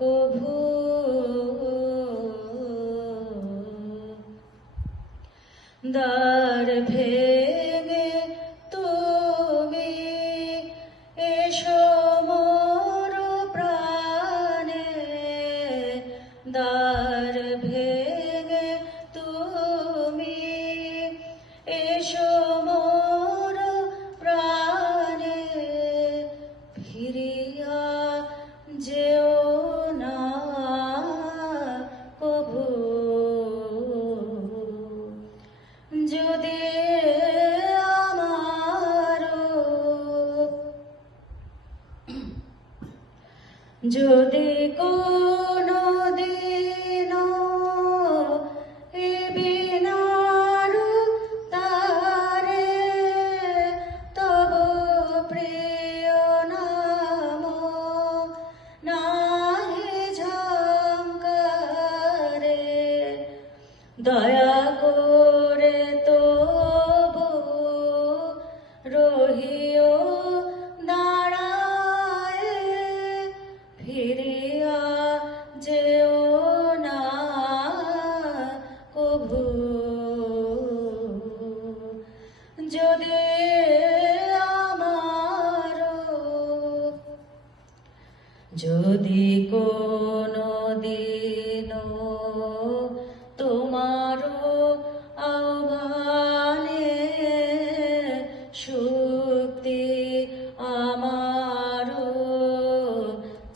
কভু দ্বার ভেঙে তুমি এসো মোর প্রাণে। দ্বার ভেঙে তুমি এসো মোর প্রাণে। ফিরিয়া যেও যদি কোনো দিন এ বিনারু তারে তব প্রিয় নাম নাহি ঝঙ্কারে। দয়া ফিরিয়া যেও না কভু যদি আমার যদি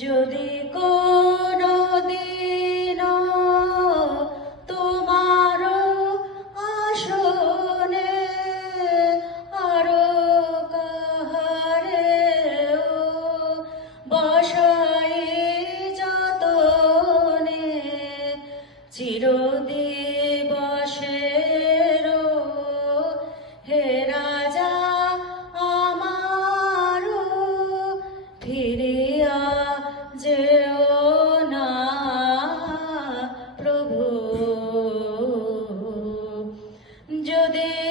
যদি কোনো দিন তোমার আসনে আরও কাহারে বসাই যতনে চিরদিবসের যদি